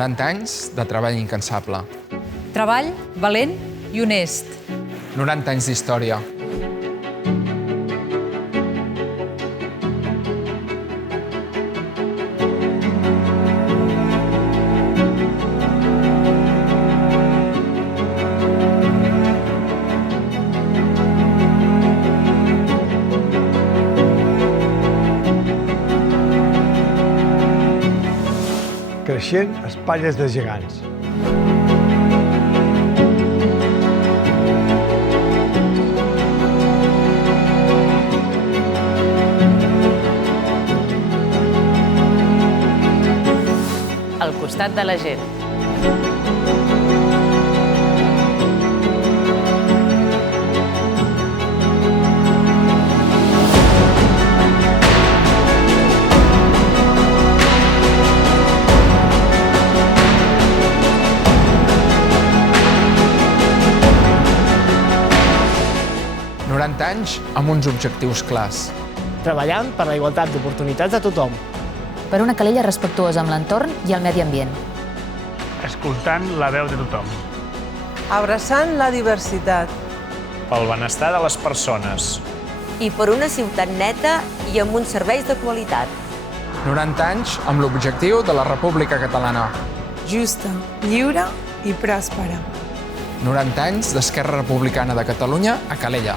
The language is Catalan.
90 anys de treball incansable. Treball valent i honest. 90 anys d'història. Creixent espatlles de gegants. Al costat de la gent. anys amb uns objectius clars. Treballant per la igualtat d'oportunitats de tothom. Per una Calella respectuosa amb l'entorn i el medi ambient. Escoltant la veu de tothom. Abraçant la diversitat. Pel benestar de les persones. I per una ciutat neta i amb uns serveis de qualitat. 90 anys amb l'objectiu de la República Catalana. Justa, lliure i pròspera. 90 anys d'Esquerra Republicana de Catalunya a Calella.